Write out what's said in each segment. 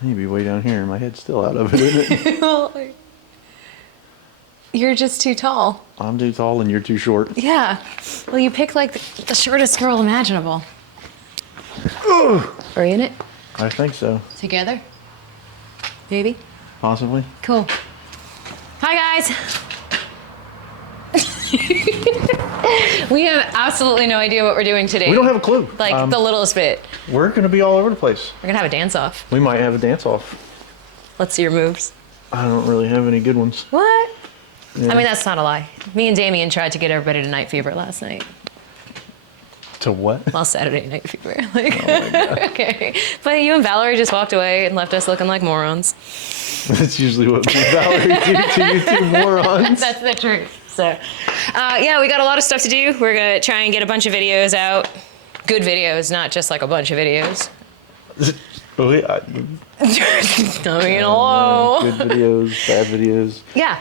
I need to be way down here. My head's still out of it, isn't it? Well, you're just too tall. I'm too tall and you're too short. Yeah. Well, you picked like the shortest girl imaginable. Are you in it? I think so. Together? Maybe? Possibly. Cool. Hi, guys. We have absolutely no idea what we're doing today. We don't have a clue. Like the littlest bit. We're going to be all over the place. We're gonna have a dance off. We might have a dance off. Let's see your moves. I don't really have any good ones. What? Yeah. I mean, that's not a lie. Me and Damien tried to get everybody to Night Fever last night. To what? Well, Saturday Night Fever. Like, Oh my God. okay. But you and Valerie just walked away and left us looking like morons. That's usually what me and Valerie do to you two morons. That's the truth. So, yeah, we got a lot of stuff to do. We're going to try and get a bunch of videos out. Good videos, not just like a bunch of videos. Oh, yeah. I mean, hello. Good videos, bad videos. Yeah.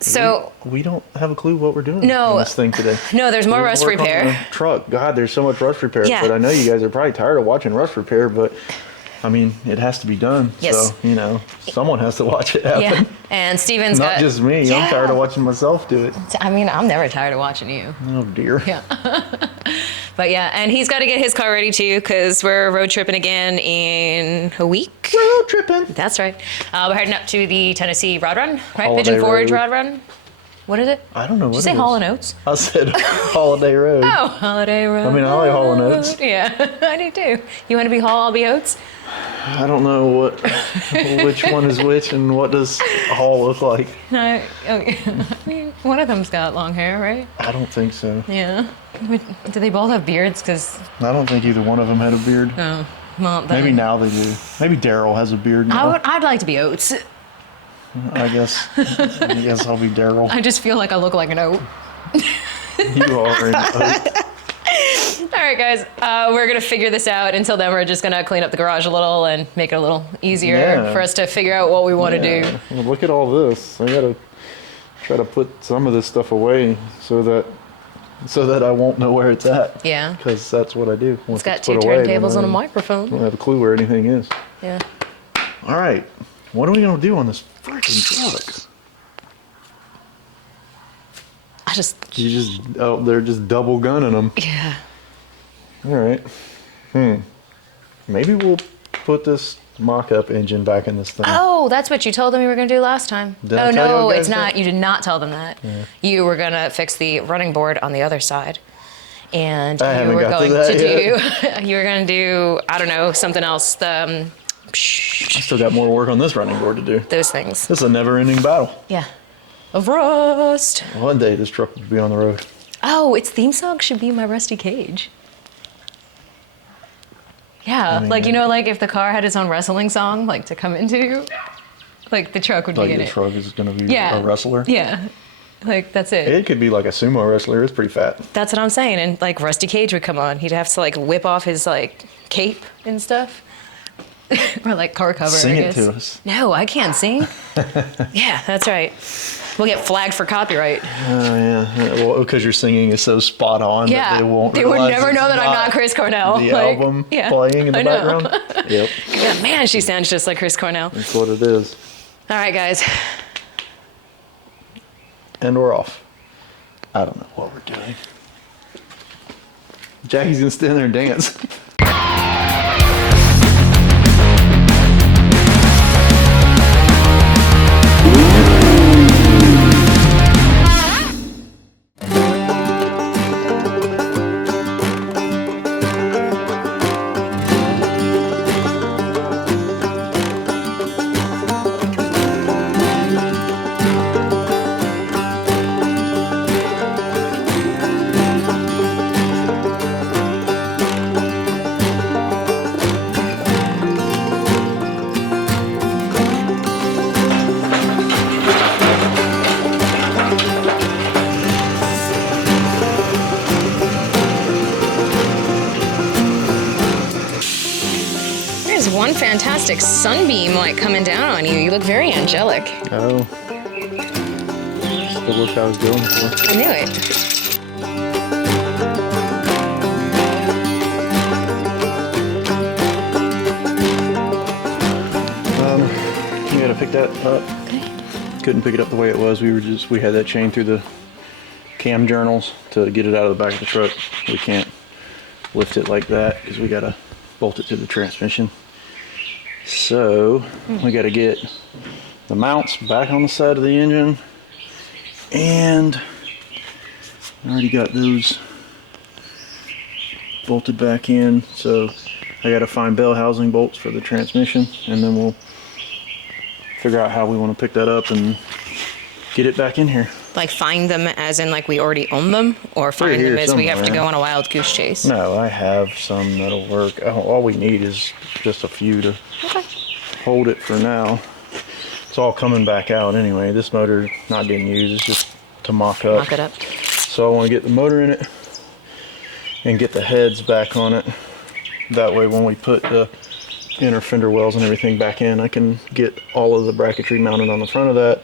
So we don't have a clue what we're doing No. on this thing today. no, there's more rust Work on repair. the truck. God, there's so much rust repair. Yeah. But I know you guys are probably tired of watching rust repair, but I mean, it has to be done. Yes. So, you know, someone has to watch it happen. Yeah. And Steven's Not got. just me. Yeah. I'm tired of watching myself do it. I mean, I'm never tired of watching you. Oh, dear. Yeah. But yeah, and he's got to get his car ready too because we're road tripping again in a week. Road tripping. That's right. We're heading up to the Tennessee Rod Run, right? Holiday Pigeon Forge Road. Rod Run. What is it? I don't know what Did you say it is. Hall & Oates? I said Holiday Road. Oh, Holiday Road. I mean, I like Hall & Oates. Yeah, I do too. You want to be Hall, I'll be Oates? I don't know which one is which and what does Hall look like. No, I mean, one of them's got long hair, right? I don't think so. Yeah. Do they both have beards? Because, I don't think either one of them had a beard. oh, well, then. Maybe now they do. Maybe Daryl has a beard now. I'd like to be Oates. I guess I'll be Daryl. I just feel like I look like an oat. You are an oat. All right, guys, we're going to figure this out. Until then, we're just going to clean up the garage a little and make it a little easier Yeah. for us to figure out what we want to Yeah. do. Well, look at all this. I gotta try to put some of this stuff away so that I won't know where it's at. Yeah. Because that's what I do. Once It's got put two away, then turntables and a I microphone. don't have a clue where anything is. Yeah. All right. What are we gonna do on this freaking truck? They're just double gunning them. Yeah. All right. Maybe we'll put this mock-up engine back in this thing. Oh, that's what you told them you were going to do last time. Did I Oh, tell no, you guys it's not. that? You did not tell them that. Yeah. You were going to fix the running board on the other side. And I you haven't were got to going that to do, you were going to do, I don't know, something else. I still got more work on this running board to do. Those things. This is a never-ending battle. Yeah. Of rust. One day this truck will be on the road. Oh, its theme song should be My Rusty Cage. Yeah, I mean, like, you know, like if the car had its own wrestling song, like to come into, like the truck would Like be in the it. truck is gonna be Yeah. a wrestler. Yeah, like that's it. It could be like a sumo wrestler. It's pretty fat. That's what I'm saying. And like Rusty Cage would come on. He'd have to like whip off his like cape and stuff. Or like car cover, Sing I it guess. to us. No, I can't sing. Yeah, that's right. We'll get flagged for copyright. Oh yeah. Well, because your singing is so spot on Yeah, that they won't. they would realize never it's know that I'm not not Chris Cornell. The Like, album yeah, playing in the I know. background. Yep, Yeah, man, she sounds just like Chris Cornell. that's what it is. All right, guys. And we're off. I don't know what we're doing. Jackie's gonna stand there and dance. There's one fantastic sunbeam like coming down on you. You look very angelic. Oh. That's the look I was going for. I knew it. pick that up. Okay. Couldn't pick it up the way it was. We had that chain through the cam journals to get it out of the back of the truck. We can't lift it like that because we gotta bolt it to the transmission. So we gotta get the mounts back on the side of the engine, and I already got those bolted back in. So I gotta find bell housing bolts for the transmission, and then we'll figure out how we want to pick that up and get it back in here. Like find them as in like we already own them, or find them as we have to go on a wild goose chase? No, I have some that'll work. All we need is just a few to hold it for now. It's all coming back out anyway. This motor not getting used. It's just to mock up. Mock it up. So I want to get the motor in it and get the heads back on it. That way when we put the inner fender wells and everything back in, I can get all of the bracketry mounted on the front of that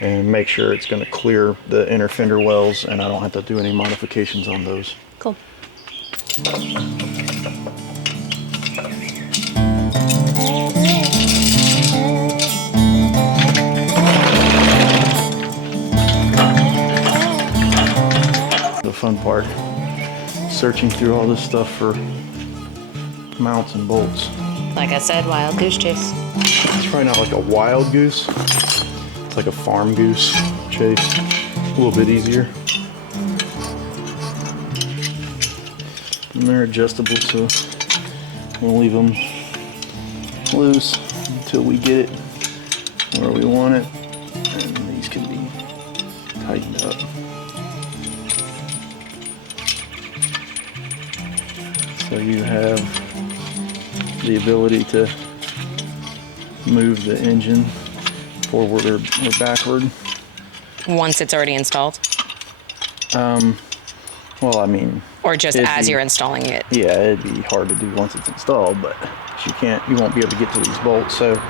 and make sure it's going to clear the inner fender wells, and I don't have to do any modifications on those. Cool. The fun part, searching through all this stuff for mounts and bolts. Like I said, wild goose chase. It's probably not like a wild goose. It's like a farm goose chase. A little bit easier. And they're adjustable, so we'll leave them loose until we get it where we want it. And these can be tightened up. So you have the ability to move the engine forward or backward. Once it's already installed? Well, I mean... Or just as you're installing it? Yeah, it'd be hard to do once it's installed, but you won't be able to get to these bolts, so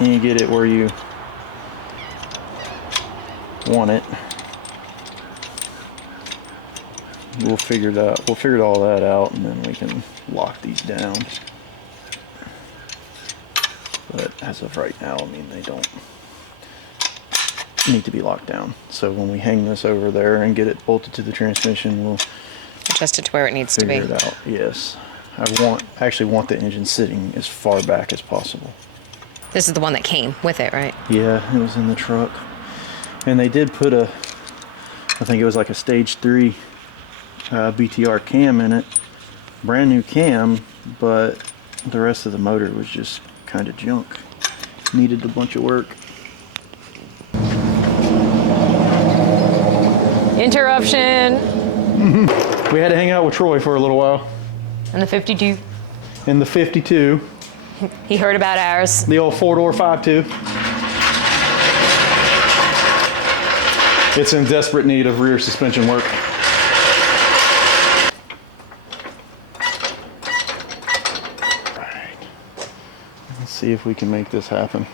you get it where you want it. We'll figure all that out, and then we can lock these down. But as of right now, I mean, they don't need to be locked down. So when we hang this over there and get it bolted to the transmission, we'll adjust it to where it needs to be. Figure it out. Yes, I actually want the engine sitting as far back as possible. This is the one that came with it, right? Yeah, it was in the truck, and they did put I think it was like a stage 3 BTR cam in it, brand new cam, but the rest of the motor was just kind of junk. Needed a bunch of work. Interruption. We had to hang out with Troy for a little while. And the 52. In the 52. He heard about ours. The old 4-door 5.2. It's in desperate need of rear suspension work. Let's see if we can make this happen.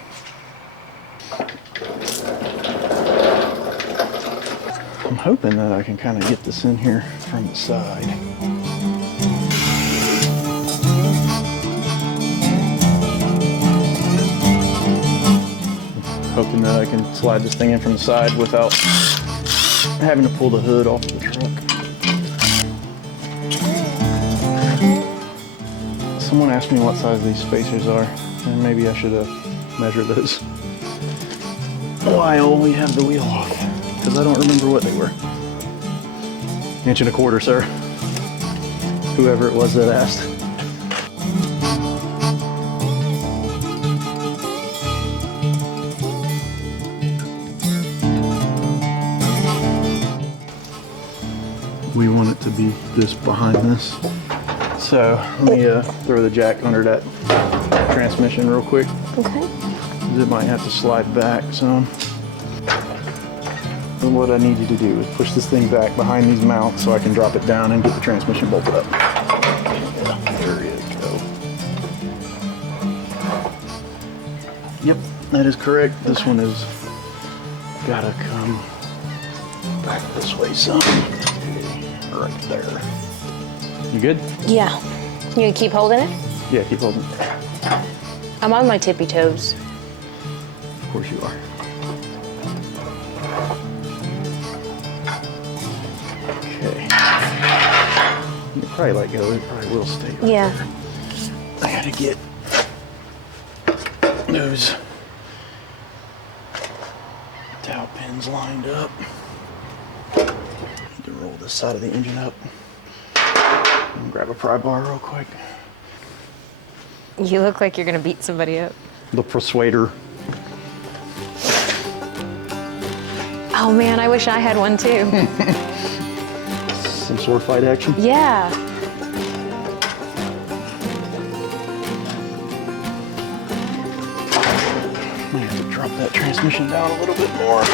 I'm hoping that I can kind of get this in here from the side. Hoping that I can slide this thing in from the side without having to pull the hood off the truck. Someone asked me what size these spacers are, and maybe I should measure those while we have the wheel off, because I don't remember what they were. 1.25 inches, sir. Whoever it was that asked. We want it to be this behind this. So let me throw the jack under that transmission real quick. Okay. It might have to slide back some. And what I need you to do is push this thing back behind these mounts so I can drop it down and get the transmission bolted up. Yeah, there you go. Yep, that is correct. This one is gotta come back this way some. Right there. You good? Yeah. You gonna keep holding it? Yeah, keep holding it. I'm on my tippy toes. course you are. Okay. You probably let go. It probably will stay. Right Yeah. there. I gotta get those dowel pins lined up. Need to roll this side of the engine up. And grab a pry bar real quick. You look like you're gonna beat somebody up. The persuader. Oh man, I wish I had one too. Some sword fight action. Yeah. I have to drop that transmission down a little bit more. So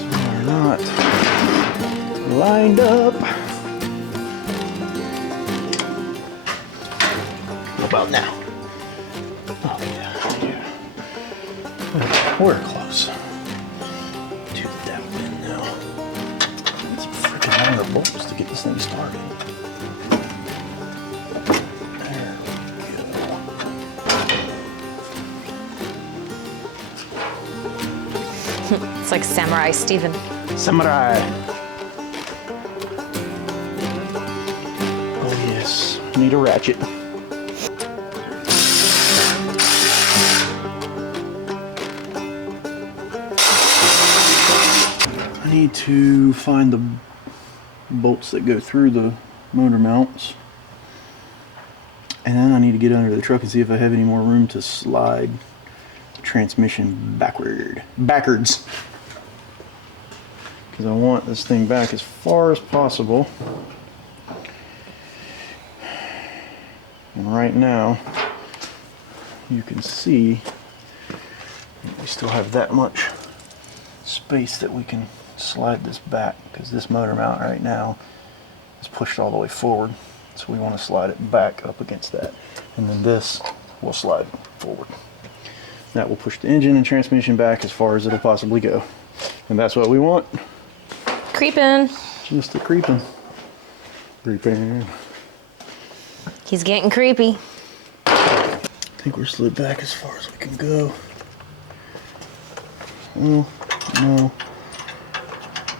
we are not lined up. What about now? Oh yeah, yeah. We're close to the dowel pin now. Need some freaking longer bolts to get this thing started. There we go. It's like Samurai Steven. Samurai. Oh yes, need a ratchet. I need to find the bolts that go through the motor mounts. And then I need to get under the truck and see if I have any more room to slide the transmission backwards. Because I want this thing back as far as possible. And right now, you can see we still have that much space that we can slide this back, because this motor mount right now is pushed all the way forward. So we want to slide it back up against that. And then this will slide forward. That will push the engine and transmission back as far as it'll possibly go. And that's what we want. Creeping. Just a creeping. Creeping. He's getting creepy. I think we're slid back as far as we can go. Well, no.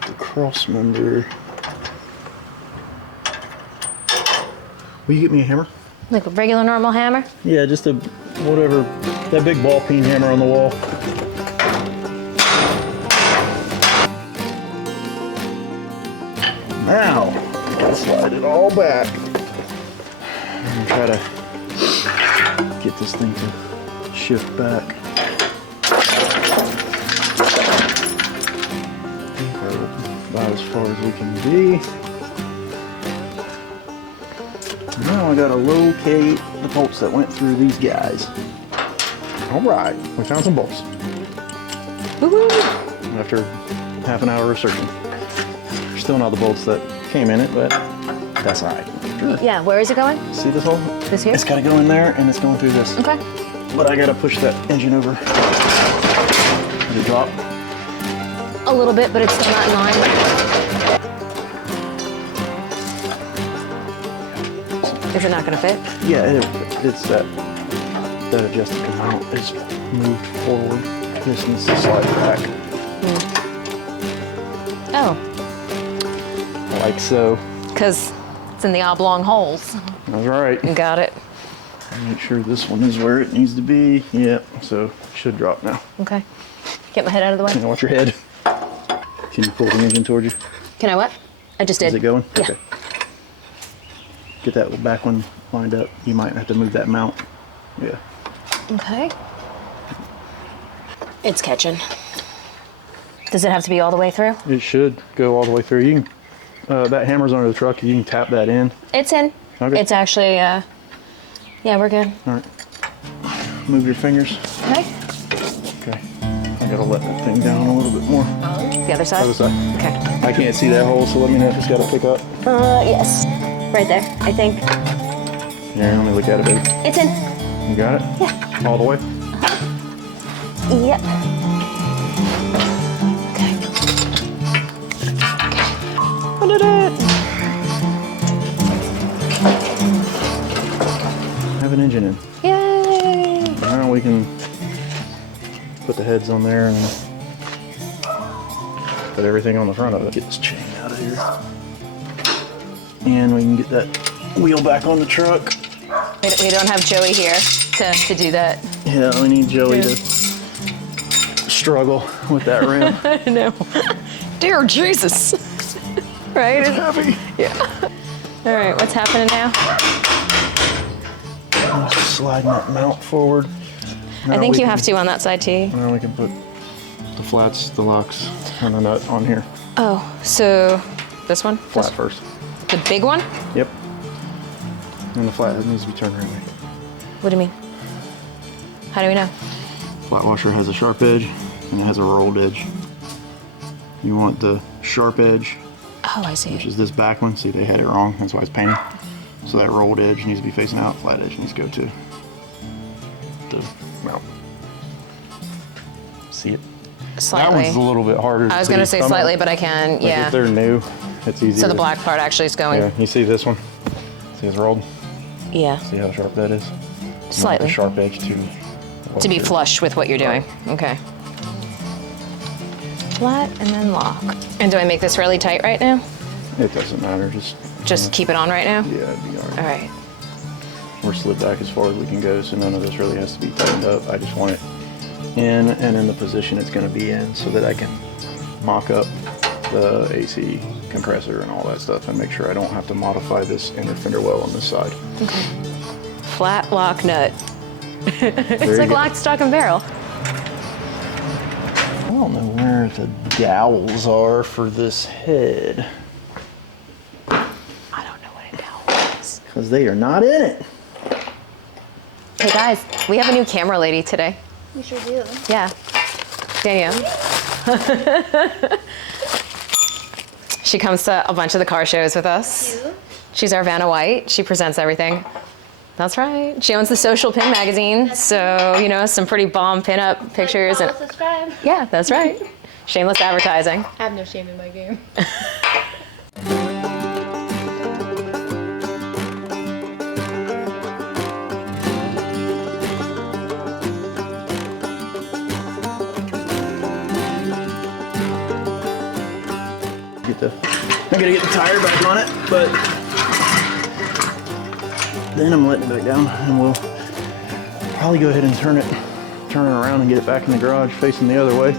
The cross member. Will you get me a hammer? Like a regular normal hammer? Yeah, just a whatever, that big ball peen hammer on the wall. Now, slide it all back. And try to get this thing to shift back. I think we're about as far as we can be. Now I gotta locate the bolts that went through these guys. All right, we found some bolts. Woohoo! After half an hour of searching. Still not the bolts that came in it, but that's all right. Yeah, where is it going? See this hole? This here? It's gotta go in there, and it's going through this. Okay. But I gotta push that engine over. Did it drop? A little bit, but it's still not in line. Is it not gonna fit? Yeah, it's that adjustable mount is moved forward. This needs to slide back. Oh. Like so. Because it's in the oblong holes. That's right. Got it. Make sure this one is where it needs to be. Yep, so it should drop now. Okay. Get my head out of the way. You know, watch your head. Can you pull the engine towards you? Can I what? I just did. Is it going? Yeah. Okay. Get that back one lined up. You might have to move that mount. Yeah. Okay. It's catching. Does it have to be all the way through? It should go all the way through. You can, that hammer's under the truck. You can tap that in. It's in. Okay. It's actually, yeah, we're good. All right. Move your fingers. Okay. Okay. I gotta let that thing down a little bit more. The other side? Other side. Okay. I can't see that hole, so let me know if it's gotta pick up. Yes. Right there, I think. Here, let me look at it, baby. It's in. You got it? Yeah. All the way? Yep. Okay. I did it. Have an engine in. Yay. Now we can put the heads on there and put everything on the front of it. Get this chain out of here. And we can get that wheel back on the truck. We don't have Joey here to do that. Yeah, we need Joey to struggle with that rim. No. Dear Jesus. Right? It's heavy. Yeah. All right, what's happening now? I'm just sliding that mount forward. I think you have to on that side too. Now we can put the flats, the locks, and the nut on here. Oh, so this one? Flat first. The big one? Yep. And the flat needs to be turned right way. What do you mean? How do we know? Flat washer has a sharp edge and it has a rolled edge. You want the sharp edge, Oh, I see. which is this back one. See, they had it wrong. That's why it's painted. So that rolled edge needs to be facing out. Flat edge needs to go to the mount. See it? Slightly. That one's a little bit harder. I was going to say slightly, but I can, Like yeah. if they're new, it's easier. So the black part actually is going. Yeah, you see this one? See it's rolled? Yeah. See how sharp that is? You want Slightly. the sharp edge To be flush with what you're doing. Okay. Flat and then lock. And do I make this really tight right now? It doesn't matter. Just keep it on right now? Yeah, it'd be all right. All right. We're slid back as far as we can go, so none of this really has to be tightened up. I just want it in and in the position it's going to be in so that I can mock up the AC compressor and all that stuff and make sure I don't have to modify this inner fender well on this side. Okay. Flat lock nut. It's you like go. lock, stock, and barrel. I don't know where the dowels are for this head I don't know what a dowel is. because they are not in it. Hey guys, we have a new camera lady today. We sure do. Yeah. Danielle. She comes to a bunch of the car shows with us. You? She's our Vanna White. She presents everything. That's right. She owns the Social Pin magazine, so you know some pretty bomb pin-up pictures. Follow, And subscribe. yeah, that's right. Shameless advertising. I have no shame in my game. I gotta get the tire back on it, but then I'm letting it back down, and we'll probably go ahead and turn it around and get it back in the garage facing the other way.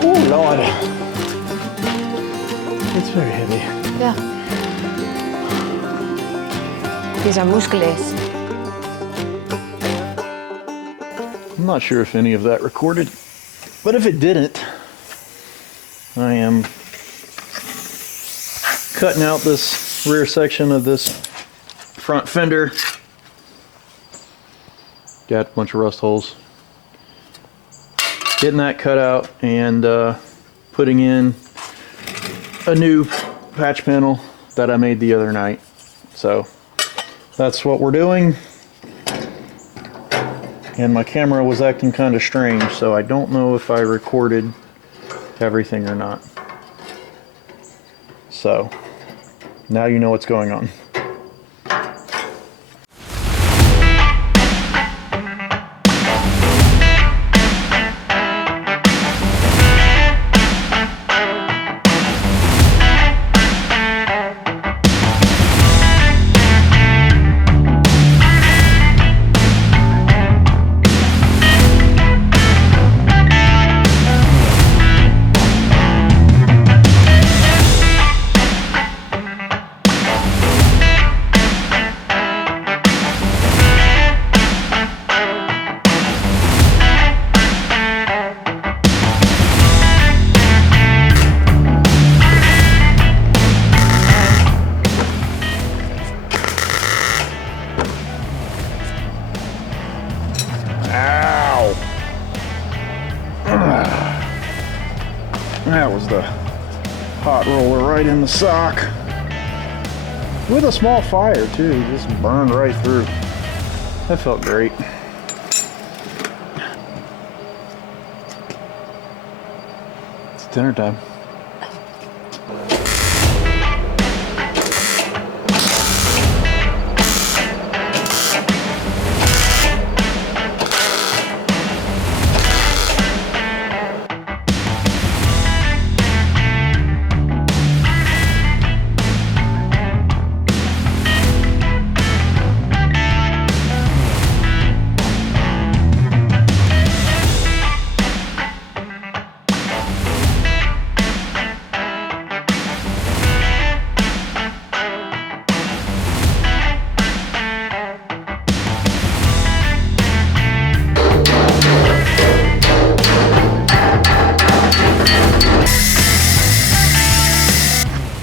Oh Lord, it's very heavy. Yeah. These are muscles. I'm not sure if any of that recorded, but if it didn't, I am cutting out this rear section of this front fender. Got a bunch of rust holes. Getting that cut out and putting in a new patch panel that I made the other night. So that's what we're doing. And my camera was acting kind of strange, so I don't know if I recorded everything or not. So now you know what's going on. right in the sock. With a small fire too, just burned right through. That felt great. It's dinner time.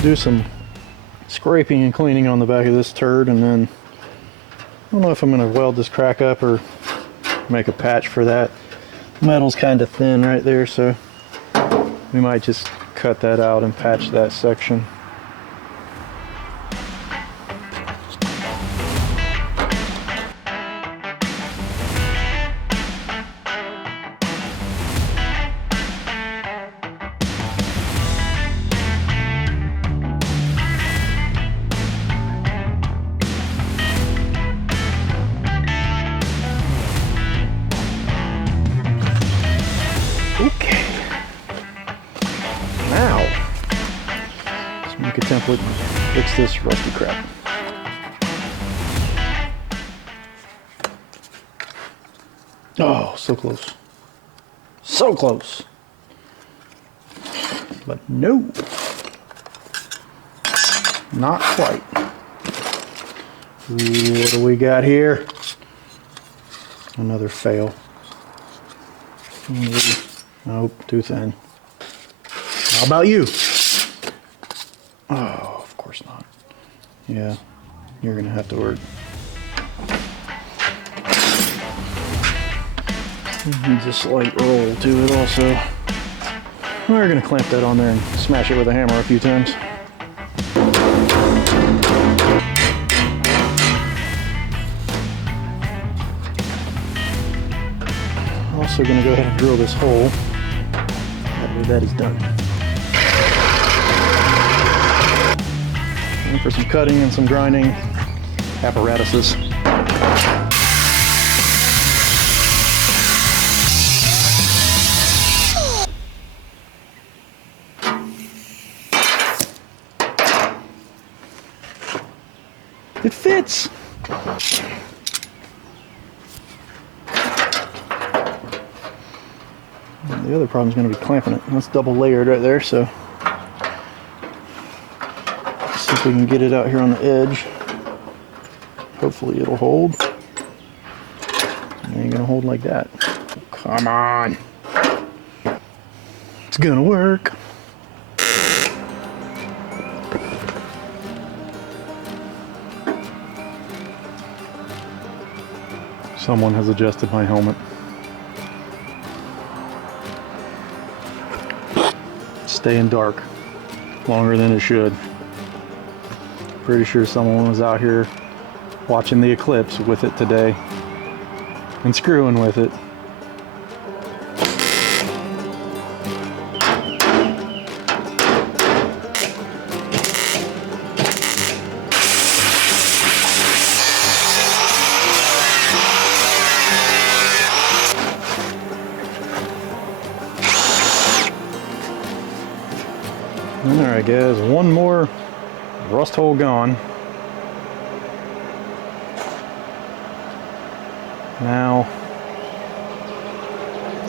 Do some scraping and cleaning on the back of this turd, and then I don't know if I'm going to weld this crack up or make a patch for that. Metal's kind of thin right there, so we might just cut that out and patch that section. Okay. Now, let's make a template and fix this rusty crap. Oh, so close. So close. But no. Not quite. Ooh, what do we got here? Another fail. Nope, too thin. How about you? Oh, of course not. Yeah, you're gonna have to work. Needs a slight roll to it also. We're gonna clamp that on there and smash it with a hammer a few times. Also gonna go ahead and drill this hole. That way that is done. And for some cutting and some grinding apparatuses. It fits! The other problem is going to be clamping it. That's double layered right there, so let's see if we can get it out here on the edge. Hopefully it'll hold. It ain't going to hold like that. Come on! It's going to work! Someone has adjusted my helmet. Staying dark longer than it should. Pretty sure someone was out here watching the eclipse with it today and screwing with it. Alright guys, one more rust hole gone. Now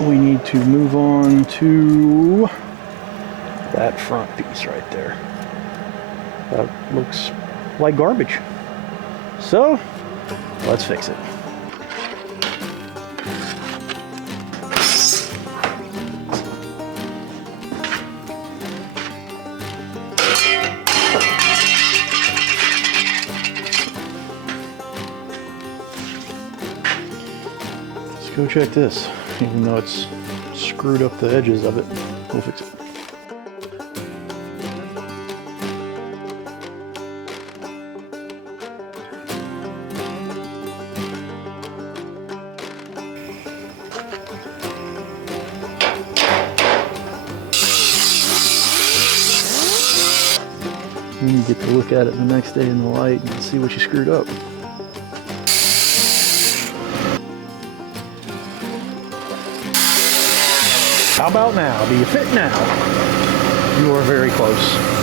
we need to move on to that front piece right there. That looks like garbage. So let's fix it. Go check this. Even though it's screwed up the edges of it, we'll fix it. Then you get to look at it the next day in the light and see what you screwed up. How about now? Do you fit now? You are very close.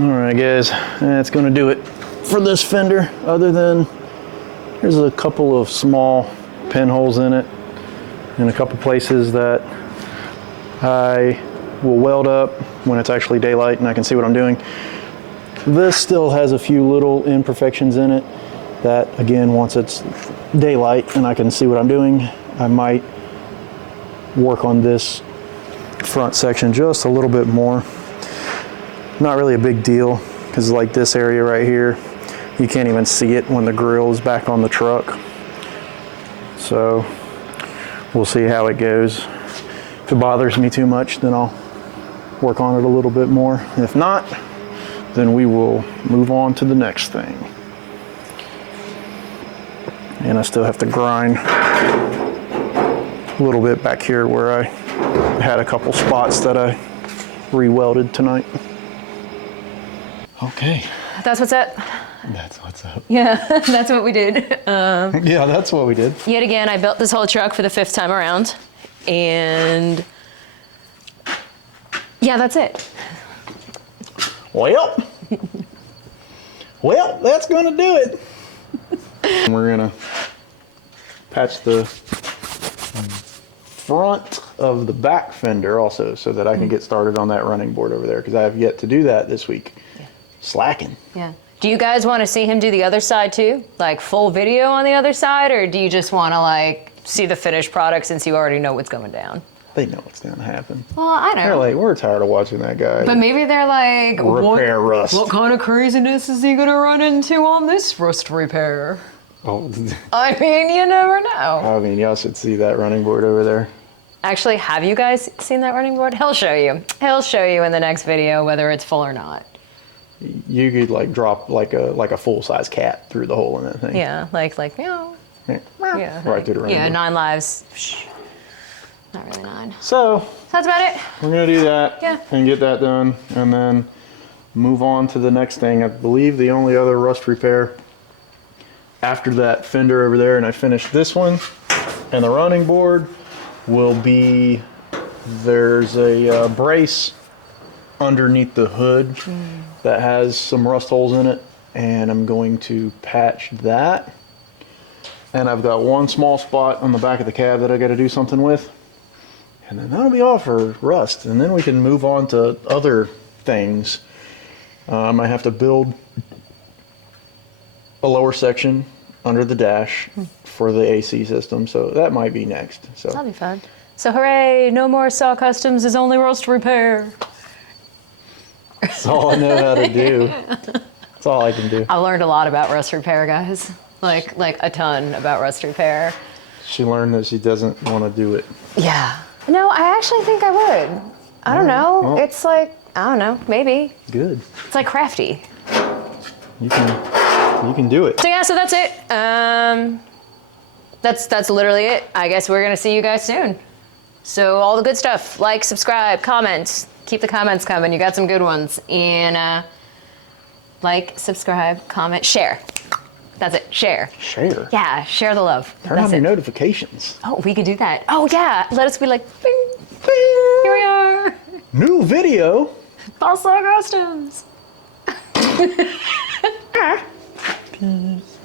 All right, guys, that's going to do it for this fender, other than there's a couple of small pinholes in it and a couple places that I will weld up when it's actually daylight and I can see what I'm doing. This still has a few little imperfections in it that, again, once it's daylight and I can see what I'm doing, I might work on this front section just a little bit more. Not really a big deal, because like this area right here, you can't even see it when the grill is back on the truck. So we'll see how it goes. If it bothers me too much, then I'll work on it a little bit more. If not, then we will move on to the next thing. And I still have to grind a little bit back here where I had a couple spots that I re-welded tonight. Okay. That's what's up. That's what's up. Yeah, that's what we did. Yeah, that's what we did. Yet again, I built this whole truck for the 5th time around. And yeah, that's it. Well, that's gonna do it. We're gonna patch the front of the back fender also, so that I can get started on that running board over there, because I have yet to do that this week. Yeah. Slacking. Yeah. Do you guys want to see him do the other side too? Like full video on the other side, or do you just want to like see the finished product since you already know what's going down? They know what's gonna happen. Well, I know. They're like, we're tired of watching that guy. But maybe they're like, repair rust. What kind of craziness is he gonna run into on this rust repair? Oh. I mean, you never know. I mean, y'all should see that running board over there. Actually, have you guys seen that running board? He'll show you. He'll show you in the next video whether it's full or not. You could like drop like a full-size cat through the hole in that thing. Yeah, like meow. Yeah, right through the running board. 9 lives. Not really 9. So that's about it. We're gonna do that. Yeah. And get that done, and then move on to the next thing. I believe the only other rust repair after that fender over there, and I finished this one and the running board, will be there's a brace underneath the hood that has some rust holes in it, and I'm going to patch that. And I've got one small spot on the back of the cab that I got to do something with, and then that'll be all for rust, and then we can move on to other things. I have to build a lower section under the dash for the AC system, so that might be next. So that'll be fun. So hooray, no more SAW Customs, is only rust repair. That's all I know how to do. That's all I can do. I learned a lot about rust repair, guys. Like a ton about rust repair. She learned that she doesn't want to do it. Yeah. No, I actually think I would. I don't know. Well, it's like, I don't know, maybe. Good. It's like crafty. You can do it. So yeah, so that's it. That's literally it. I guess we're gonna see you guys soon. So all the good stuff, like, subscribe, comment. Keep the comments coming. You got some good ones. And like, subscribe, comment, share. That's it. Share. Share? Yeah, share the love. Turn on your notifications. Oh, we could do that. Oh, yeah. Let us be like, bing, bing. Here we are. New video. False SAW Customs. Cause